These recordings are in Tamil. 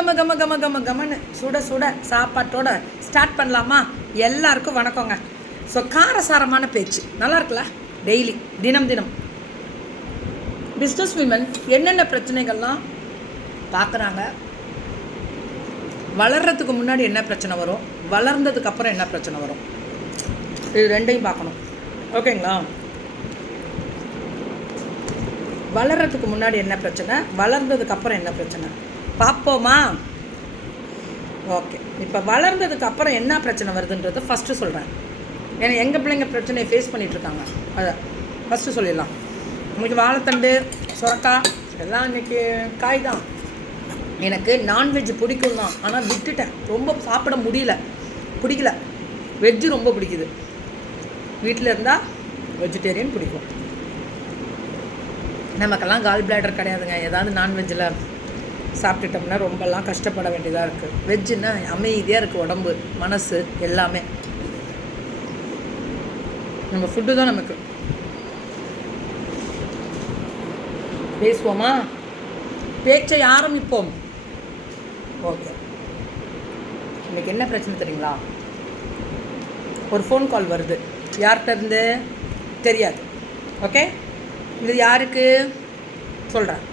கம கம கம கம கமன்னு சுட சுட சாப்பாட்டோட ஸ்டார்ட் பண்ணலாமா? எல்லாருக்கும் வணக்கங்க. ஸோ காரசாரமான பேச்சு நல்லா இருக்குல்ல? டெய்லி தினம் தினம் பிஸ்னஸ் விமன் என்னென்ன பிரச்சனைகள்லாம் பார்க்குறாங்க, வளர்கிறதுக்கு முன்னாடி என்ன பிரச்சனை வரும், வளர்ந்ததுக்கு அப்புறம் என்ன பிரச்சனை வரும், இது ரெண்டையும் பார்க்கணும். ஓகேங்களா? வளர்கிறதுக்கு முன்னாடி என்ன பிரச்சனை, வளர்ந்ததுக்கு அப்புறம் என்ன பிரச்சனை பார்ப்போமா? ஓகே, இப்போ வளர்ந்ததுக்கு அப்புறம் என்ன பிரச்சனை வருதுன்றதை ஃபஸ்ட்டு சொல்கிறேன். ஏன்னா எங்கள் பிள்ளைங்க பிரச்சனையை ஃபேஸ் பண்ணிகிட்ருக்காங்க. அதை ஃபஸ்ட்டு சொல்லிடலாம். இன்றைக்கி வாழைத்தண்டு, சுரக்காய் எல்லாம் இன்றைக்கி காய் தான். எனக்கு நான்வெஜ் பிடிக்கும் தான், ஆனால் விட்டுட்டேன். ரொம்ப சாப்பிட பிடிக்கல. வெஜ்ஜு ரொம்ப பிடிக்குது. வீட்டில் இருந்தால் வெஜிடேரியன் பிடிக்கும். நமக்கெல்லாம் கால் பிளாடர் கிடையாதுங்க. ஏதாவது நான்வெஜ்ஜில் சாப்பிட்டுட்டோம்னா ரொம்பலாம் கஷ்டப்பட வேண்டியதாக இருக்குது. வெஜ்ஜுன்னா அமைதியாக இருக்குது, உடம்பு மனசு எல்லாமே. நம்ம ஃபுட்டு தான் நமக்கு. பேசுவோமா? பேச்சை ஆரம்பிப்போம். ஓகே, இன்றைக்கி என்ன பிரச்சனை தெரியுங்களா? ஒரு ஃபோன் கால் வருது. யார்கிட்ட இருந்து தெரியாது. ஓகே, இது யாருக்கு சொல்கிறேன்?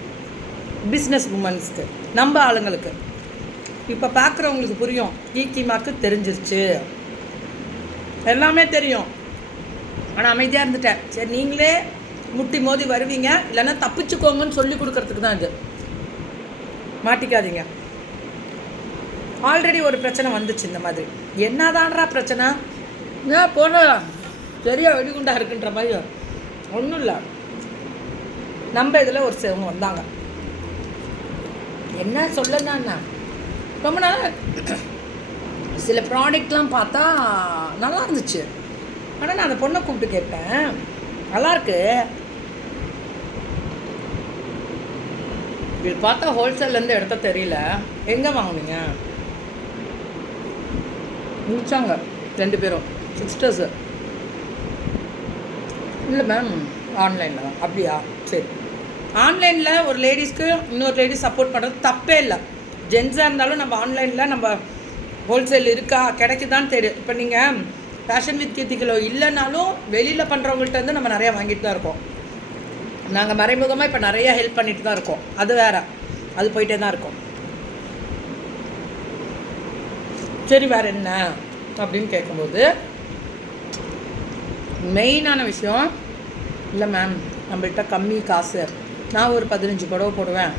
பிஸ்னஸ் உமன்ஸ்க்கு, நம்ம ஆளுங்களுக்கு. இப்போ பார்க்குறவங்களுக்கு புரியும். ஈக்கிமாக்கு தெரிஞ்சிருச்சு, எல்லாமே தெரியும். ஆனால் அமைதியாக இருந்துட்டேன். சரி, நீங்களே முட்டி மோதி வருவீங்க, இல்லைன்னா தப்பிச்சுக்கோங்கன்னு சொல்லி கொடுக்கறதுக்கு தான் இது. மாட்டிக்காதீங்க. ஆல்ரெடி ஒரு பிரச்சனை வந்துச்சு இந்த மாதிரி. என்னதான்றா பிரச்சனை? ஏன் போன சரியா வெடிகுண்டா இருக்குன்ற மாதிரி ஒன்றும் இல்லை. நம்ம இதில் ஒரு சிலவங்க வந்தாங்க. என்ன சொல்லணும்னா, ரொம்ப நாள் சில ப்ராடக்ட்லாம் பார்த்தா நல்லா இருந்துச்சு. ஆனால் நான் அந்த பொண்ணை கூப்பிட்டு கேட்டேன், நல்லாயிருக்கு, இது பார்த்தா ஹோல்சேல்லேருந்து எடுத்த தெரியல, எங்கே வாங்குனீங்க? முடிச்சாங்க 2 பேரும் சிஸ்டர்ஸு. இல்லை மேம், ஆன்லைனில் தான். அப்படியா? சரி. ஆன்லைனில் ஒரு லேடிஸ்க்கு இன்னொரு லேடிஸ் சப்போர்ட் பண்ணுறது தப்பே இல்லை. ஜென்ஸாக இருந்தாலும் நம்ம ஆன்லைனில் நம்ம ஹோல்சேல் இருக்கா கிடைக்குதான்னு தெரியும். இப்போ நீங்கள் ஃபேஷன் வித் கீர்த்திகளோ இல்லைனாலும் வெளியில் பண்ணுறவங்கள்ட்ட வந்து நம்ம நிறையா வாங்கிட்டு தான் இருக்கோம். நாங்கள் மறைமுகமாக இப்போ நிறையா ஹெல்ப் பண்ணிட்டு தான் இருக்கோம். அது வேறு, அது போயிட்டே தான் இருக்கோம். சரி, வேறு என்ன அப்படின்னு கேட்கும்போது மெயினான விஷயம், இல்லை மேம் நம்மள்கிட்ட கம்மி காசு, நான் ஒரு 15 புடவை போடுவேன்,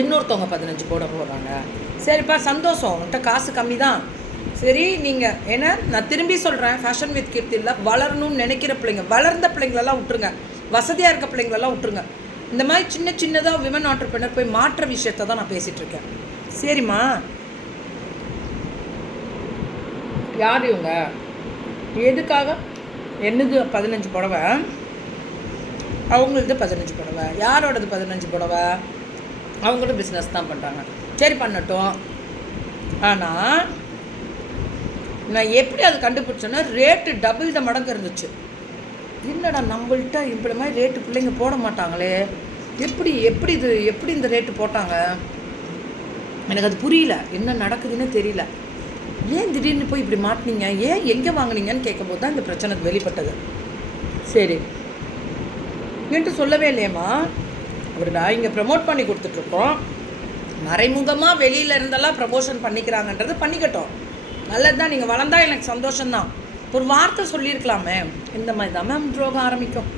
இன்னொருத்தவங்க 15 புடவை போடுறாங்க. சரிப்பா, சந்தோஷம், உன்கிட்ட காசு கம்மி தான். சரி, நீங்கள் ஏன்னா நான் திரும்பி சொல்கிறேன், ஃபேஷன் வித் கீர்த்தியில் வளரணும்னு நினைக்கிற பிள்ளைங்க, வளர்ந்த பிள்ளைங்களெல்லாம் விட்டுருங்க, வசதியாக இருக்க பிள்ளைங்களெல்லாம் விட்டுருங்க. இந்த மாதிரி சின்னதாக விமன் ஆண்டர்பிரனர் போய் மாற்ற விஷயத்தை தான் நான் பேசிகிட்ருக்கேன். சரிம்மா, யார் இவங்க, எதுக்காக? என்னது 15 புடவை, அவங்களது 15 புடவை, யாரோடது 15 புடவை? அவங்களும் பிஸ்னஸ் தான் பண்ணுறாங்க. சரி, பண்ணட்டும். ஆனால் நான் எப்படி அது கண்டுபிடிச்சேன்னா, ரேட்டு டபுள் த மடங்கு இருந்துச்சு. என்னடா நம்மள்கிட்ட இப்படி மாதிரி ரேட்டு பிள்ளைங்க போட மாட்டாங்களே, எப்படி இந்த ரேட்டு போட்டாங்க? எனக்கு அது புரியல, என்ன நடக்குதுன்னு தெரியல. ஏன் திடீர்னு போய் இப்படி மாட்டினீங்க, ஏன் எங்கே வாங்கினீங்கன்னு கேட்கும்போது தான் இந்த பிரச்சனைக்கு வெளிப்பட்டது. சரி என்ட்டு சொல்லவே இல்லையம்மா. அப்படிடா, இங்கே ப்ரமோட் பண்ணி கொடுத்துட்ருக்கோம், மறைமுகமாக வெளியில் இருந்தெல்லாம் ப்ரமோஷன் பண்ணிக்கிறாங்கன்றது பண்ணிக்கட்டும், நல்லது தான். நீங்கள் வளர்ந்தால் எனக்கு சந்தோஷம்தான். ஒரு வார்த்தை சொல்லியிருக்கலாமே. இந்த மாதிரி தான் மேம் துரோகம் ஆரம்பிக்கும்.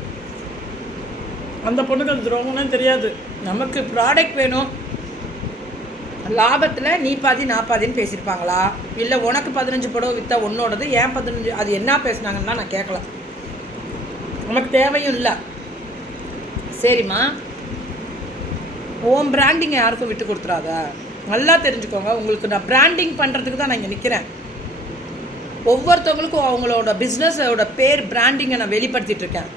அந்த பொண்ணுக்கு துரோகம்னு தெரியாது. நமக்கு ப்ராடக்ட் வேணும், லாபத்தில் நீ பாதி நான் பாதின்னு பேசியிருப்பாங்களா, இல்லை உனக்கு 15 புடவை விற்றா உன்னோடது ஏன் 15, அது என்ன பேசுனாங்கன்னா நான் கேட்கல, நமக்கு தேவையும் இல்லை. சரிம்மா, ஓம் பிராண்டிங்கை யாருக்கும் விட்டு கொடுத்துறாத, நல்லா தெரிஞ்சுக்கோங்க. உங்களுக்கு நான் பிராண்டிங் பண்ணுறதுக்கு தான் நான் இங்கே நிற்கிறேன். ஒவ்வொருத்தவங்களுக்கும் அவங்களோட பிஸ்னஸோட பேர் பிராண்டிங்கை நான் வெளிப்படுத்திகிட்டு இருக்கேன்.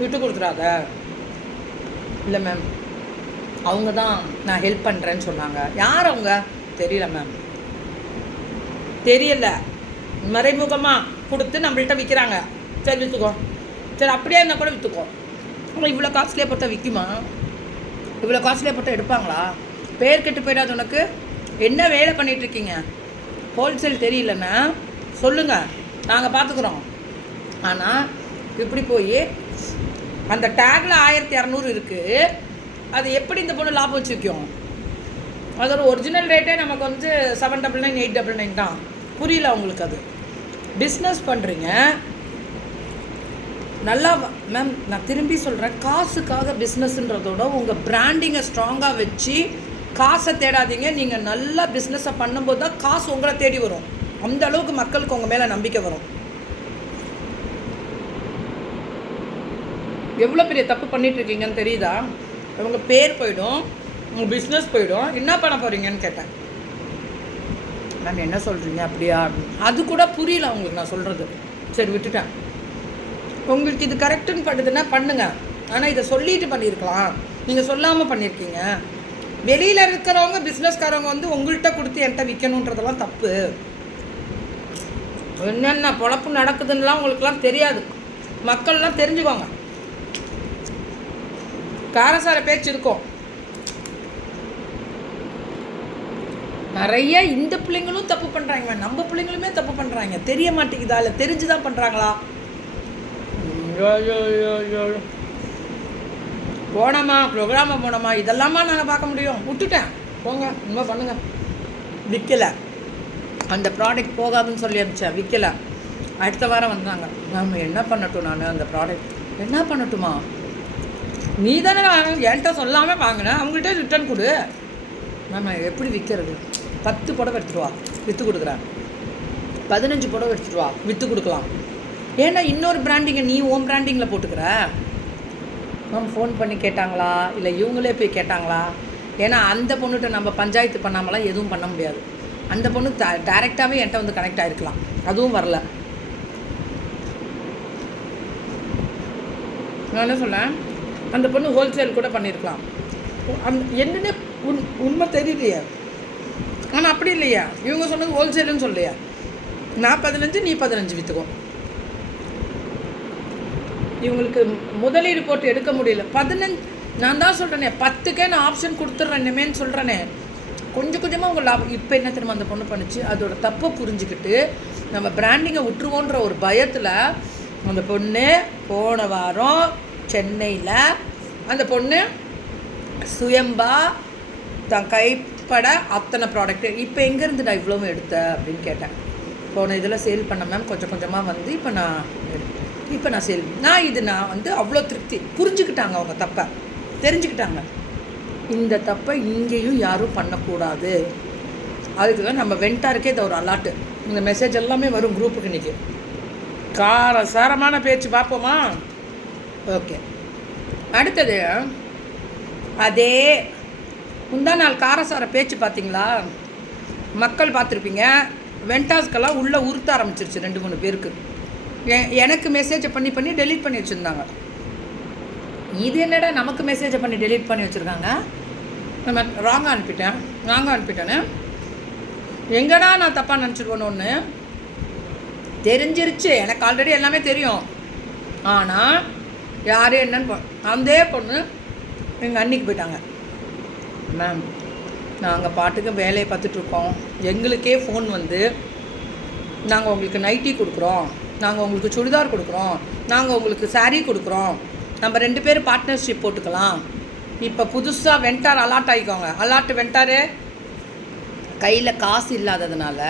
விட்டு கொடுத்துறாத. இல்லை மேம், அவங்க தான் நான் ஹெல்ப் பண்ணுறேன்னு சொன்னாங்க. யார் அவங்க? தெரியல மேம். தெரியல, மறைமுகமாக கொடுத்து நம்மள்கிட்ட விற்கிறாங்க. சரி விற்றுக்கோ. சரி, அப்படியே இருந்தால் கூட விற்றுக்கோ. இவ்வளோ காஸ்ட்லியாக போட்டால் விற்குமா? இவ்வளோ காஸ்ட்லியாக போட்டால் எடுப்பாங்களா? பேர் கெட்டு போயிடாது உனக்கு. என்ன வேலை பண்ணிகிட்ருக்கீங்க? ஹோல்சேல் தெரியலன்னா சொல்லுங்கள், நாங்கள் பார்த்துக்குறோம். ஆனால் இப்படி போய் அந்த டேக்கில் 1200 இருக்குது, அது எப்படி இந்த பொண்ணு லாபம் வச்சு விற்கும்? அதோட ஒரிஜினல் ரேட்டே நமக்கு வந்து 799 899 தான். புரியல உங்களுக்கு? அது பிஸ்னஸ் பண்ணுறீங்க நல்லா மேம். நான் திரும்பி சொல்கிறேன், காசுக்காக பிஸ்னஸ்ன்றதோட உங்கள் பிராண்டிங்கை ஸ்ட்ராங்காக வச்சு காசை தேடாதீங்க. நீங்கள் நல்லா பிஸ்னஸை பண்ணும்போது தான் காசு உங்களை தேடி வரும். அந்த அளவுக்கு மக்களுக்கு உங்கள் மேலே நம்பிக்கை வரும். எவ்வளோ பெரிய தப்பு பண்ணிகிட்ருக்கீங்கன்னு தெரியுதா? உங்கள் பேர் போயிடும், உங்கள் பிஸ்னஸ் போயிடும். என்ன பண்ண போகிறீங்கன்னு கேட்டேன். மேம் என்ன சொல்கிறீங்க அப்படியா அப்படின்னு. அது கூட புரியல உங்களுக்கு நான் சொல்கிறது. சரி விட்டுட்டேன். உங்களுக்கு இது கரெக்டுன்னு படுதுன்னா பண்ணுங்கள். ஆனால் இதை சொல்லிட்டு பண்ணியிருக்கலாம், நீங்கள் சொல்லாமல் பண்ணியிருக்கீங்க. வெளியில் இருக்கிறவங்க பிஸ்னஸ்காரவங்க வந்து உங்கள்கிட்ட கொடுத்து என்கிட்ட விற்கணுன்றதெல்லாம் தப்பு. என்னென்ன பொழப்பு நடக்குதுன்னெலாம் உங்களுக்குலாம் தெரியாது. மக்கள்லாம் தெரிஞ்சுக்கோங்க. காரசார பேச்சு இருக்கும் நிறைய. இந்த பிள்ளைங்களும் தப்பு பண்ணுறாங்க, நம்ம பிள்ளைங்களுமே தப்பு பண்ணுறாங்க. தெரிய மாட்டேங்குதா இல்லை தெரிஞ்சு தான் பண்ணுறாங்களா? போனோமா ப்ரோக்ராமை போனோமா இதெல்லாமா நாங்கள் பார்க்க முடியும்? விட்டுட்டேன், போங்க இன்னும் பண்ணுங்கள். விற்கலை, அந்த ப்ராடக்ட் போகாதுன்னு சொல்லி அனுப்பிச்சேன், விற்கலை. அடுத்த வாரம் வந்தாங்க, மேம் என்ன பண்ணட்டும்? நான் அந்த ப்ராடக்ட் என்ன பண்ணட்டுமா? நீ தானே என்கிட்ட சொல்லாமல் வாங்கினேன், அவங்கள்ட்ட ரிட்டர்ன் கொடு. மேம் நான் எப்படி விற்கிறது? 10 புடவை எடுத்துகிட்டு வா, விற்று கொடுக்குறேன். 15 புடவை எடுத்துகிட்டு வா, விற்று கொடுக்கலாம். ஏன்னா இன்னொரு பிராண்டிங்கை நீ ஓன் பிராண்டிங்கில் போட்டுக்கிற. மேம் ஃபோன் பண்ணி கேட்டாங்களா இல்லை இவங்களே போய் கேட்டாங்களா? ஏன்னா அந்த பொண்ணுகிட்ட நம்ம பஞ்சாயத்து பண்ணாமலாம் எதுவும் பண்ண முடியாது. அந்த பொண்ணு டைரெக்டாகவே என்கிட்ட வந்து கனெக்ட் ஆகிருக்கலாம், அதுவும் வரல. நான் என்ன சொல்லேன், அந்த பொண்ணு ஹோல்சேல் கூட பண்ணியிருக்கலாம். என்னன்னே உண்மை தெரியலையா? ஆனால் அப்படி இல்லையா? இவங்க சொன்னது ஹோல்சேலுன்னு சொல்லையா? நான் 15 நீ 15 விற்றுக்கோ. இவங்களுக்கு முதலீடு போட்டு எடுக்க முடியல. 15 நான் தான் சொல்கிறேனே, 10க்கே நான் ஆப்ஷன் கொடுத்துட்றேன் இனிமேன்னு சொல்கிறேனே. கொஞ்சம் கொஞ்சமாக உங்கள் லாபம். இப்போ என்ன தெரியுமா அந்த பொண்ணு பண்ணிச்சு? அதோட தப்பை புரிஞ்சுக்கிட்டு நம்ம பிராண்டிங்கை விட்டுருவோன்ற ஒரு பயத்தில் அந்த பொண்ணு போன வாரம் சென்னையில் அந்த பொண்ணு சுயம்பா தான் கைப்பட அத்தனை ப்ராடக்ட்டு. இப்போ எங்கேருந்துடா இவ்வளோவும் எடுத்த அப்படின்னு கேட்டேன். போன இதில் சேல் பண்ண மேம், கொஞ்சம் கொஞ்சமாக வந்து இப்போ நான் சேல் நான் வந்து அவ்வளோ திருப்தி. புரிஞ்சுக்கிட்டாங்க, அவங்க தப்பை தெரிஞ்சுக்கிட்டாங்க. இந்த தப்பை இங்கேயும் யாரும் பண்ணக்கூடாது. அதுக்கு தான் நம்ம வெண்டாருக்கே இதை ஒரு அலாட்டு. இந்த மெசேஜ் எல்லாமே வரும் குரூப்புக்கு. இன்றைக்கி காரசாரமான பேச்சு பார்ப்போமா? ஓகே. அடுத்தது அதே முந்தா நாள் காரசார பேச்சு பார்த்தீங்களா? மக்கள் பார்த்துருப்பீங்க. வெண்டாஸ்க்கெல்லாம் உள்ளே உறுத்த ஆரம்பிச்சிருச்சு 2-3 பேருக்கு. எனக்கு மெசேஜை பண்ணி டெலீட் பண்ணி வச்சுருந்தாங்க. இது என்னடா நமக்கு மெசேஜை பண்ணி டெலீட் பண்ணி வச்சுருக்காங்க, நம்ம ராங்காக அனுப்பிட்டேன்னு எங்கடா நான் தப்பாக நினச்சிருவேன்னு தெரிஞ்சிருச்சு. எனக்கு ஆல்ரெடி எல்லாமே தெரியும். ஆனால் யார் என்னன்னு அந்த பொண்ணு எங்கள் அன்னிக்கு போயிட்டாங்க. மேம் நாங்கள் பாட்டுக்கு வேலையை பார்த்துட்ருக்கோம், எங்களுக்கே ஃபோன் வந்து நாங்கள் உங்களுக்கு நைட்டி கொடுக்குறோம், நாங்கள் உங்களுக்கு சுடிதார் கொடுக்குறோம், நாங்கள் உங்களுக்கு சாரீ கொடுக்குறோம், நம்ம 2 பேரும் பார்ட்னர்ஷிப் போட்டுக்கலாம். இப்போ புதுசாக வெண்டார் அலாட் ஆகிக்கோங்க. அலாட்டு வெண்டாரு கையில் காசு இல்லாததுனால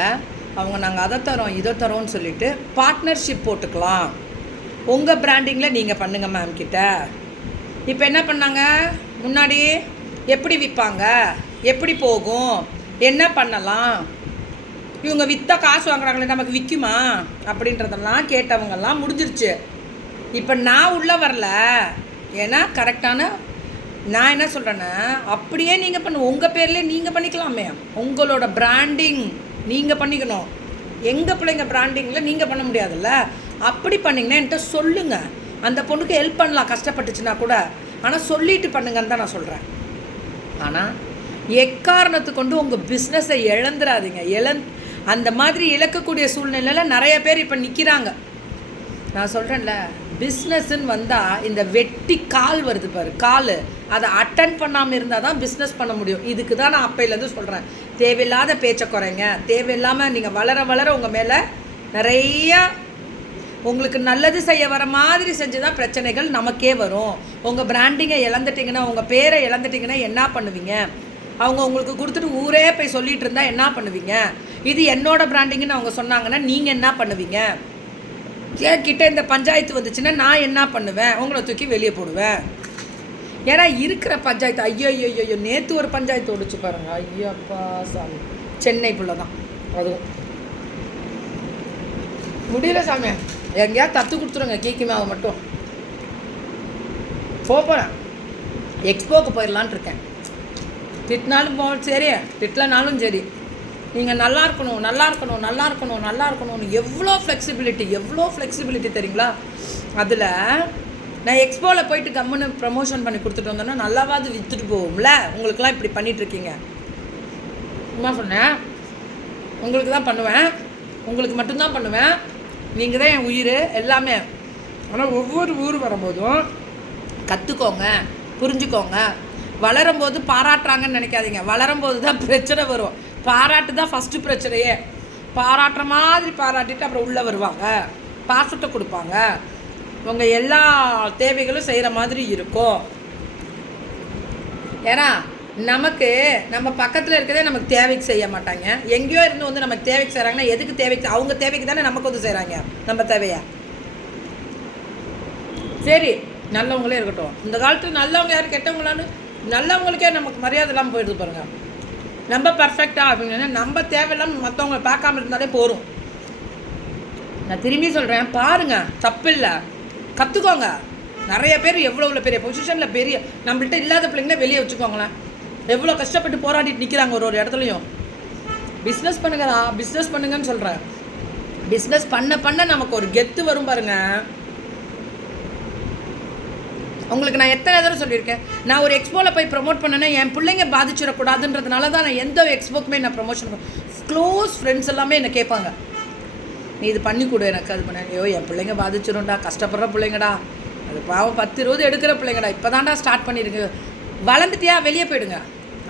அவங்க நாங்கள் அதை தரோம் இதை தரோன்னு சொல்லிவிட்டு பார்ட்னர்ஷிப் போட்டுக்கலாம், உங்கள் பிராண்டிங்கில் நீங்கள் பண்ணுங்கள் மேம் கிட்ட. இப்போ என்ன பண்ணாங்க? முன்னாடி எப்படி விற்பாங்க, எப்படி போகும், என்ன பண்ணலாம், இவங்க விற்றா காசு வாங்குறாங்களே நமக்கு விற்குமா அப்படின்றதெல்லாம் கேட்டவங்கெல்லாம் முடிஞ்சிருச்சு. இப்போ நான் உள்ளே வரல. ஏன்னா கரெக்டான நான் என்ன சொல்கிறேன்னா, அப்படியே நீங்கள் உங்கள் பேர்லேயே நீங்கள் பண்ணிக்கலாமே. உங்களோட பிராண்டிங் நீங்கள் பண்ணிக்கணும். எங்கள் பிள்ளைங்க பிராண்டிங்கில் நீங்கள் பண்ண முடியாதுல்ல. அப்படி பண்ணிங்கன்னா என்கிட்ட சொல்லுங்கள். அந்த பொண்ணுக்கு ஹெல்ப் பண்ணலாம் கஷ்டப்பட்டுச்சுன்னா கூட. ஆனால் சொல்லிட்டு பண்ணுங்கன்னு தான் நான் சொல்கிறேன். ஆனால் எக்காரணத்து கொண்டு உங்கள் பிஸ்னஸை இழந்துடாதீங்க. அந்த மாதிரி இழக்கக்கூடிய சூழ்நிலையில் நிறைய பேர் இப்போ நிற்கிறாங்க. நான் சொல்கிறேன்ல, பிஸ்னஸ்ன்னு வந்தால் இந்த வெட்டி கால் வருது பாரு, கால், அதை அட்டன் பண்ணாமல் இருந்தால் தான் பிஸ்னஸ் பண்ண முடியும். இதுக்கு தான் நான் அப்பையிலேருந்து சொல்கிறேன், தேவையில்லாத பேச்சை குறைங்க. தேவையில்லாமல் நீங்கள் வளர வளர உங்கள் மேலே நிறையா உங்களுக்கு நல்லது செய்ய வர மாதிரி செஞ்சு தான் பிரச்சனைகள் நமக்கே வரும். உங்கள் பிராண்டிங்கை இழந்துட்டிங்கன்னா, உங்கள் பேரை இழந்துட்டிங்கன்னா என்ன பண்ணுவீங்க? அவங்க உங்களுக்கு கொடுத்துட்டு ஊரே போய் சொல்லிகிட்டு இருந்தால் என்ன பண்ணுவீங்க? இது என்னோட பிராண்டிங்குன்னு அவங்க சொன்னாங்கன்னா நீங்கள் என்ன பண்ணுவீங்க? என்கிட்ட இந்த பஞ்சாயத்து வந்துச்சுன்னா நான் என்ன பண்ணுவேன்? உங்களை தூக்கி வெளியே போடுவேன். ஏன்னா இருக்கிற பஞ்சாயத்து, ஐயோ நேற்று ஒரு பஞ்சாயத்து ஒடிச்சு பாருங்க, ஐயப்பா சாமி, சென்னை புள்ள தான் அதுவும் முடியல சாமி. எங்கேயாவது தத்து கொடுத்துருங்க கீக்கி மாவை மட்டும். போகிறேன், எக்ஸ்போக்கு போயிடலான் இருக்கேன். திட்டினாலும் சரி, திட்டலனாலும் சரி, நீங்கள் நல்லா இருக்கணும் நல்லா இருக்கணும் நல்லா இருக்கணும் நல்லா இருக்கணும்னு எவ்வளோ ஃப்ளெக்சிபிலிட்டி தெரியுங்களா? அதில் நான் எக்ஸ்போவில் போயிட்டு கம்முன்னு ப்ரமோஷன் பண்ணி கொடுத்துட்டு வந்தோன்னா நல்லாவாது விற்றுட்டு போவோம்ல. உங்களுக்கெல்லாம் இப்படி பண்ணிகிட்ருக்கீங்க. சும்மா சொன்னேன், உங்களுக்கு தான் பண்ணுவேன், உங்களுக்கு மட்டும்தான் பண்ணுவேன், நீங்கள் தான் என் உயிர் எல்லாமே. ஆனால் ஒவ்வொரு ஊர் வரும்போதும் கற்றுக்கோங்க, புரிஞ்சுக்கோங்க. வளரும்போது பாராட்டுறாங்கன்னு நினைக்காதீங்க. வளரும்போது தான் பிரச்சனை வரும். பாராட்டு தான் ஃபஸ்ட்டு பிரச்சனையே. பாராட்டுற மாதிரி பாராட்டிட்டு அப்புறம் உள்ளே வருவாங்க, பாசத்தை கொடுப்பாங்க, உங்கள் எல்லா தேவைகளும் செய்கிற மாதிரி இருக்கும். ஏன்னா நமக்கு நம்ம பக்கத்தில் இருக்கிறதே நமக்கு தேவைக்கு செய்ய மாட்டாங்க. எங்கேயோ இருந்து வந்து நமக்கு தேவைக்கு செய்கிறாங்கன்னா எதுக்கு தேவைக்கு? அவங்க தேவைக்கு தானே நமக்கு வந்து செய்கிறாங்க நம்ம தேவையா. சரி, நல்லவங்களே இருக்கட்டும். இந்த காலத்தில் நல்லவங்க யார் கெட்டவங்களான்னு நல்லவங்களுக்கே நமக்கு மரியாதை இல்லாமல் போயிடுது பாருங்கள். நம்ம பர்ஃபெக்டா அப்படின்னா நம்ம தேவையில்லாமல் மற்றவங்களை பார்க்காம இருந்தாலே போகும். நான் திரும்பி சொல்கிறேன், பாருங்கள், தப்பு இல்லை, கற்றுக்கோங்க. நிறைய பேர் எவ்வளோ பெரிய பொசிஷனில் பெரிய நம்மள்கிட்ட இல்லாத பிள்ளைங்களே வெளியே வச்சுக்கோங்களேன். எவ்வளோ கஷ்டப்பட்டு போராடிட்டு நிற்கிறாங்க ஒரு இடத்துலையும். பிஸ்னஸ் பண்ணுங்கடா, பிஸ்னஸ் பண்ணுங்கன்னு சொல்கிறேன். பிஸ்னஸ் பண்ண நமக்கு ஒரு கெத்து வரும் பாருங்கள். உங்களுக்கு நான் எத்தனை தடவை சொல்லியிருக்கேன், நான் ஒரு எக்ஸ்போவில் போய் ப்ரொமோட் பண்ணேன்னா என் பிள்ளைங்க பாதிச்சிடக்கூடாதுன்றதுனால தான் நான் எந்த எக்ஸ்போக்குமே நான் ப்ரொமோஷன் க்ளோஸ் ஃப்ரெண்ட்ஸ் எல்லாமே என்னை கேட்பாங்க, நீ இது பண்ணி கொடு எனக்கு, அது பண்ண. ஐயோ என் பிள்ளைங்க பாதிச்சிடும்டா, கஷ்டப்படுற பிள்ளைங்கடா, அது பாவம் 10-20 எடுக்கிற பிள்ளைங்கடா, இப்போ தான்டா ஸ்டார்ட் பண்ணிடுங்க, வளர்ந்துட்டியா வெளியே போயிடுங்க.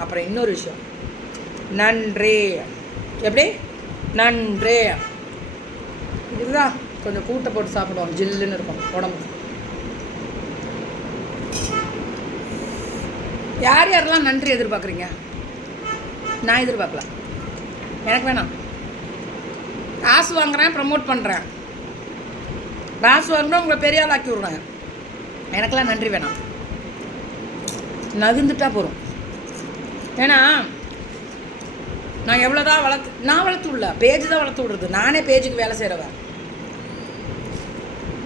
அப்புறம் இன்னொரு விஷயம், நன்றி. எப்படி நன்றி? இதுதான் கொஞ்சம் கூட்டை போட்டு சாப்பிடுவோம், ஜில்லுன்னு இருக்கும் உடம்பு. யார் யாரெல்லாம் நன்றி எதிர்பார்க்குறீங்க? நான் எதிர்பார்க்கல, எனக்கு வேணாம். காசு வாங்குறேன், ப்ரமோட் பண்ணுறேன், காசு வாங்குறேன், உங்களை பெரிய ஆள் ஆக்கி விட்றேன், எனக்கெல்லாம் நன்றி வேணாம். நகுந்துட்டா போகிறோம். ஏன்னா நான் எவ்வளோதான் நான் வளர்த்து விடல, பேஜ் தான் வளர்த்து விடுறது. நானே பேஜுக்கு வேலை செய்கிறவன்.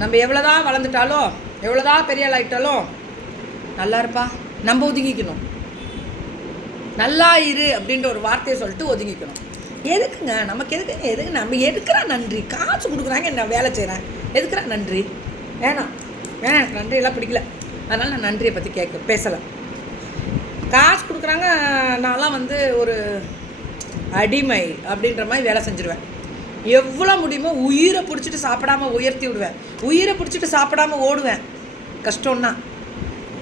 நம்ம எவ்வளோதான் வளர்ந்துட்டாலும் எவ்வளோதான் பெரிய ஆள் ஆகிட்டாலும் நல்லா இருப்பா நம்ம ஒதுங்கிக்கணும். நல்லா இரு அப்படின்ற ஒரு வார்த்தையை சொல்லிட்டு ஒதுங்கிக்கணும். எதுக்குங்க நமக்கு? எதுக்கு நம்ம எடுக்கிறா நன்றி? காசு கொடுக்குறாங்க, நான் வேலை செய்கிறேன், எதுக்குறா நன்றி? வேணாம் எனக்கு நன்றியெல்லாம் பிடிக்கல. அதனால் நான் நன்றியை பற்றி பேசலை. காசு கொடுக்குறாங்க, நான்லாம் வந்து ஒரு அடிமை அப்படின்ற மாதிரி வேலை செஞ்சுருவேன். எவ்வளோ முடியுமோ உயிரை பிடிச்சிட்டு சாப்பிடாம உயர்த்தி விடுவேன், உயிரை பிடிச்சிட்டு சாப்பிடாம ஓடுவேன். கஷ்டம்னா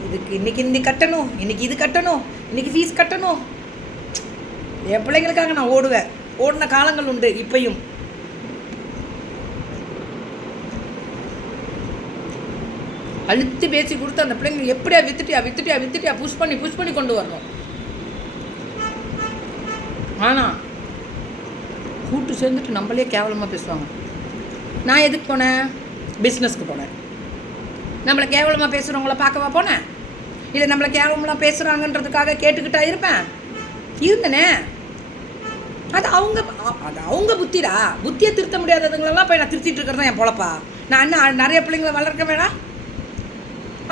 இதுக்கு இன்றைக்கி கட்டணும், இன்றைக்கி இது கட்டணும், இன்றைக்கி ஃபீஸ் கட்டணும், என் பிள்ளைங்களுக்காக நான் ஓடுவேன். ஓடின காலங்கள் உண்டு. இப்பையும் அழுத்தி பேசி கொடுத்து அந்த பிள்ளைங்க எப்படியா வித்துட்டியா புஷ் பண்ணி கொண்டு வரணும். ஆனால் கூட்டு சேர்ந்துட்டு நம்மளே கேவலமாக பேசுவாங்க. நான் எதுக்கு போனேன்? பிஸ்னஸ்க்கு போனேன். நம்மளை கேவலமாக பேசுகிறவங்கள பார்க்கவா போனேன்? இல்லை நம்மளை கேவலமாக பேசுகிறாங்கன்றதுக்காக கேட்டுக்கிட்டா இருந்தனே. அது அவங்க புத்தியை திருத்த முடியாததுங்களெல்லாம் போய் நான் திருத்திட்டு இருக்கிறது என் பொழப்பா? நான் என்ன நிறைய பிள்ளைங்களை வளர்க்க வேணாம்?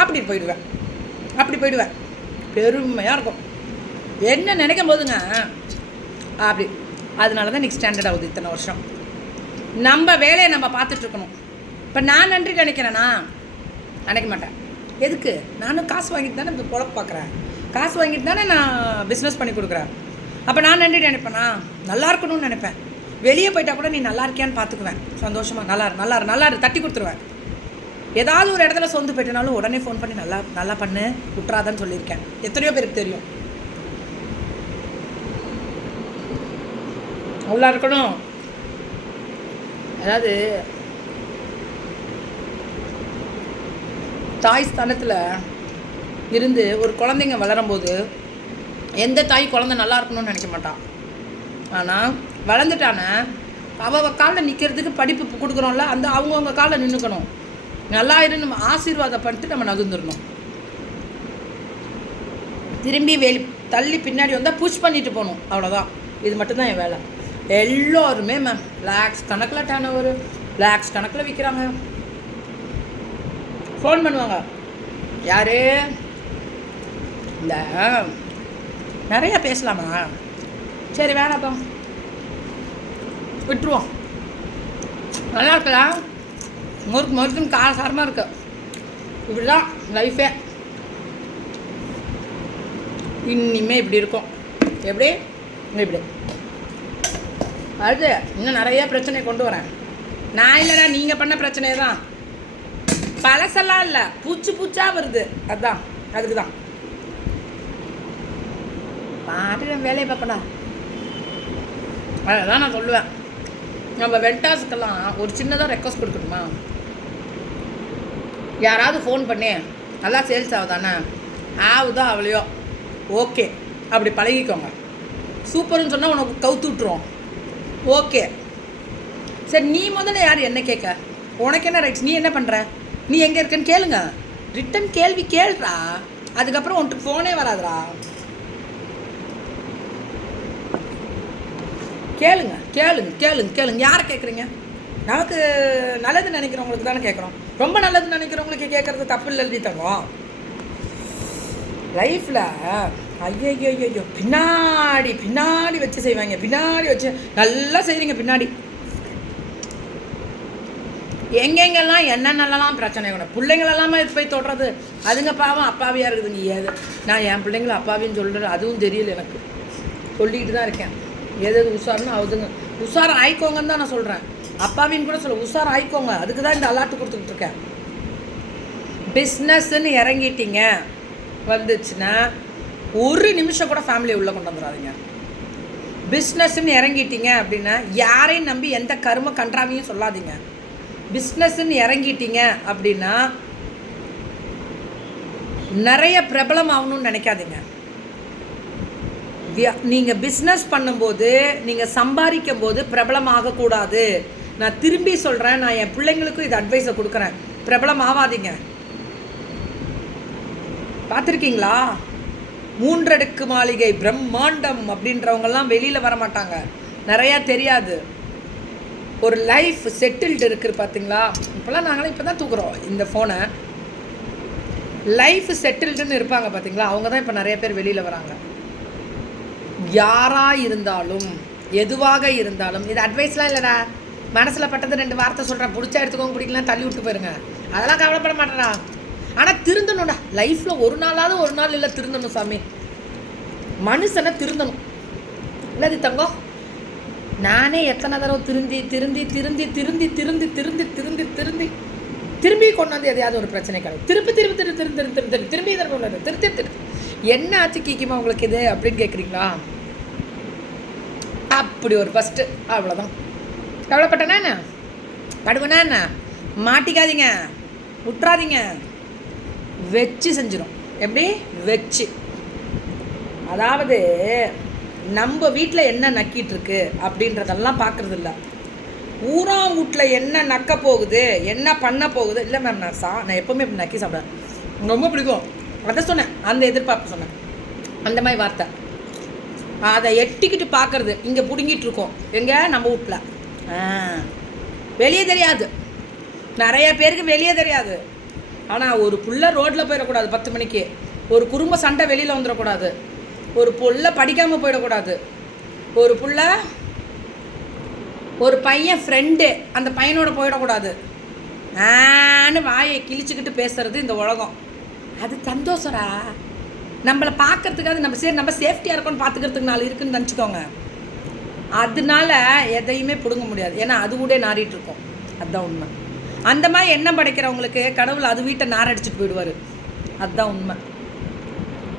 அப்படி போயிடுவேன். பெருமையாக இருக்கும் என்ன நினைக்கும் போதுங்க. அப்படி அதனால தான் இன்றைக்கி ஸ்டாண்டர்ட் ஆகுது. இத்தனை வருஷம் நம்ம வேலையை நம்ம பார்த்துட்ருக்கணும். இப்போ நான் நன்றி நினைக்கிறேன்னா நினைக்க மாட்டேன். எதுக்கு? நானும் காசு வாங்கிட்டு தானே இப்போ பொழப்பு பார்க்குறேன், காசு வாங்கிட்டு தானே நான் பிஸ்னஸ் பண்ணி கொடுக்குறேன். அப்போ நான் நன்றி நினைப்பேனா? நல்லா இருக்கணும்னு நினைப்பேன். வெளியே போயிட்டா கூட நீ நல்லா இருக்கியான்னு பார்த்துக்குவேன். சந்தோஷமாக நல்லா இரு தட்டி கொடுத்துருவேன். ஏதாவது ஒரு இடத்துல சொந்து போயிட்டனாலும் உடனே ஃபோன் பண்ணி நல்லா நல்லா பண்ணு விட்றாதான்னு சொல்லியிருக்கேன். எத்தனையோ பேருக்கு தெரியும். அவ்வளோ இருக்கணும். அதாவது தாய் ஸ்தானத்தில் இருந்து ஒரு குழந்தைங்க வளரும்போது எந்த தாய் குழந்தை நல்லா இருக்கணும்னு நினைக்க மாட்டான். ஆனால் வளர்ந்துட்டானே அவள் காலில் நிற்கிறதுக்கு படிப்பு கொடுக்குறோம்ல, அந்த அவங்கவுங்க காலில் நின்றுக்கணும். நல்லா இருந்து நம்ம ஆசீர்வாதம் பண்ணிட்டு நம்ம நகர்ந்துடணும். திரும்பி தள்ளி பின்னாடி வந்தால் புஷ் பண்ணிட்டு போகணும். அவ்வளோதான். இது மட்டும்தான் என் வேலை. எல்லோருமே மேம் லேக்ஸ் கணக்கில் டர்ன் ஓவர், லேக்ஸ் கணக்கில் விற்கிறாங்க. ஃபோன் பண்ணுவாங்க. யார் இல்லை நிறையா பேசலாமா? சரி வேணாப்பா விட்டுருவோம். நல்லா இருக்குதா? மொருக்கும் காரசாரமாக இருக்கு. இப்படி தான் லைஃபே. இனிமே இப்படி இருக்கும். எப்படி இப்படி அது இன்னும் நிறைய பிரச்சனை கொண்டு வரேன். நான் இல்லைடா, நீங்கள் பண்ண பிரச்சனை தான். பழசெல்லாம் இல்லை, பூச்சாக வருது. அதுதான், அதுக்கு தான் பாட்டு வேலையை பார்ப்படா. அதுதான் நான் சொல்லுவேன். நம்ம வெண்டாஸுக்கெல்லாம் ஒரு சின்னதாக ரெக்வஸ்ட் கொடுக்கணுமா? யாராவது ஃபோன் பண்ணி நல்லா சேல்ஸ் ஆகுதானே? ஆகுதா அவளையோ ஓகே, அப்படி பழகிக்கோங்க. சூப்பர்னு சொன்னால் உனக்கு கவுத்து விட்டுருவோம். ஓகே சரி, நீ முதல்ல யார் என்ன கேட்க? உனக்கு என்ன ரைட்ஸ்? நீ என்ன பண்ணுற? நீ எங்கே இருக்கன்னு கேளுங்க. ரிட்டன் கேள்வி கேள்றா. அதுக்கப்புறம் உன்ட்டு ஃபோனே வராதுடா. கேளுங்க கேளுங்க கேளுங்க கேளுங்க. யாரை கேட்குறீங்க? நமக்கு நல்லது நினைக்கிறவங்களுக்கு தானே கேட்குறோம். ரொம்ப நல்லது நினைக்கிறவங்களுக்கு கேட்குறது தப்பு இல்லை. எழுதி தரோம் லைஃப்பில். ஐயோ பின்னாடி பின்னாடி வச்சு செய்வாங்க. பின்னாடி வச்சு நல்லா செய்கிறீங்க. பின்னாடி எங்கெங்கெல்லாம் என்னென்னலாம் பிரச்சனை வேணும். பிள்ளைங்களெல்லாமா இது போய் தொடுறது. அதுங்க பாவம் அப்பாவியாக இருக்குதுங்க. ஏது நான் என் பிள்ளைங்கள அப்பாவின்னு சொல்கிறது அதுவும் தெரியல எனக்கு. சொல்லிக்கிட்டு தான் இருக்கேன். எது உஷாருன்னு அதுங்க உஷார் ஆயிக்கோங்கன்னு தான் நான் சொல்கிறேன். அப்பாவின்னு கூட சொல்ல, உஷார் ஆயிக்கோங்க. அதுக்கு தான் இந்த அலாட்டு கொடுத்துக்கிட்டு இருக்கேன். பிஸ்னஸ்ன்னு இறங்கிட்டீங்க வந்துச்சுன்னா ஒரு நிமிஷம் கூட ஃபேமிலியை உள்ளே கொண்டு வந்துடாதீங்க. பிஸ்னஸ்ன்னு இறங்கிட்டீங்க அப்படின்னா யாரையும் நம்பி எந்த கரும கன்றாவையும் சொல்லாதீங்க. பிஸ்னஸ்ன்னு இறங்கிட்டீங்க அப்படின்னா நிறைய பிரபலம் ஆகணும்னு நினைக்காதீங்க. நீங்கள் பிஸ்னஸ் பண்ணும்போது நீங்கள் சம்பாதிக்கும் போது பிரபலம் ஆகக்கூடாது. நான் திரும்பி சொல்கிறேன். நான் என் பிள்ளைங்களுக்கும் இது அட்வைஸை கொடுக்குறேன். பிரபலம் ஆகாதீங்க. பார்த்துருக்கீங்களா? 3 அடுக்கு மாளிகை பிரம்மாண்டம் அப்படின்றவங்கெல்லாம் வெளியில் வர மாட்டாங்க. நிறையா தெரியாது. ஒரு லைஃப் செட்டில்டு இருக்குது பார்த்தீங்களா? இப்போல்லாம் நாங்களாம் இப்போ தான் தூக்குறோம் இந்த ஃபோனை. லைஃப் செட்டில்டுன்னு இருப்பாங்க பார்த்தீங்களா? அவங்க தான் இப்போ நிறைய பேர் வெளியில் வராங்க. யாராக இருந்தாலும் எதுவாக இருந்தாலும் இது அட்வைஸ்லாம் இல்லைடா. மனசில் பட்டது 2 வார்த்தை சொல்கிறேன். பிடிச்சா எடுத்துக்கோங்க, பிடிக்கலாம் தள்ளி விட்டு போயிருங்க. அதெல்லாம் கவலைப்பட மாட்டேறா. ஆனால் திருந்தணும்டா. லைஃப்பில் ஒரு நாள் இல்லை திருந்தணும் சாமி. மனுஷனை திருந்தணும். என்னது தங்கம்? நானே எத்தனை தடவை திரும்பி கொண்டு வந்து எதையாவது ஒரு பிரச்சனை கிடையாது. திரும்பி என்ன ஆச்சு கீக்கிமா உங்களுக்கு இது அப்படின்னு கேட்குறீங்களா? அப்படி ஒரு ஃபஸ்ட்டு அவ்வளோதான். கவலைப்பட்டனா என்ன படுவனா என்ன? மாட்டிக்காதீங்க, விட்றாதீங்க. வச்சு செஞ்சிடும். எப்படி வச்சு? அதாவது நம்ம வீட்டில் என்ன நக்கிட்டு இருக்கு அப்படின்றதெல்லாம் பார்க்குறது இல்லை. ஊராம் வீட்டில் என்ன நக்க போகுது, என்ன பண்ண போகுது. இல்லை மேம் நான் எப்போவுமே இப்படி நக்கி சாப்பிடுவேன். ரொம்ப பிடிக்கும். அதை சொன்னேன், அந்த எதிர்பார்ப்பு சொன்னேன். அந்த மாதிரி வார்த்தை. அதை எட்டிக்கிட்டு பார்க்குறது. இங்கே பிடுங்கிட்டு இருக்கோம் எங்கே நம்ம வீட்டில். வெளியே தெரியாது. நிறைய பேருக்கு வெளியே தெரியாது. ஆனால் ஒரு புள்ள ரோட்டில் போயிடக்கூடாது 10 மணிக்கு. ஒரு குடும்ப சண்டை வெளியில் வந்துடக்கூடாது. ஒரு புள்ள படிக்காமல் போயிடக்கூடாது. ஒரு புள்ள ஒரு பையன் ஃப்ரெண்டு அந்த பையனோட போயிடக்கூடாது. ஆன்னு வாயை கிழிச்சிக்கிட்டு பேசுறது இந்த உலகம். அது சந்தோஷரா. நம்மளை பார்க்கறதுக்காக நம்ம சேஃப்டியாக இருக்கோன்னு பார்த்துக்கிறதுக்கு 4 இருக்குன்னு நினச்சிக்கோங்க. அதனால எதையுமே பிடுங்க முடியாது. ஏன்னா அது கூட நாறிட்டு இருக்கோம். அதுதான் உண்மை. அந்த மாதிரி எண்ணம் படைக்கிறவங்களுக்கு கடவுள் அது வீட்டை நாரடிச்சிட்டு போயிடுவார். அதுதான் உண்மை.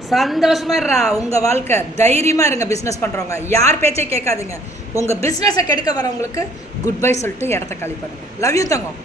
சந்தோஷமாக இருறா உங்கள் வாழ்க்கை. தைரியமாக இருங்க பிஸ்னஸ் பண்ணுறவங்க. யார் பேச்சே கேட்காதீங்க. உங்கள் பிஸ்னஸை கெடுக்க வரவங்களுக்கு குட் பை சொல்லிட்டு இடத்த காலி பண்ணுங்கள். Love you Thangam.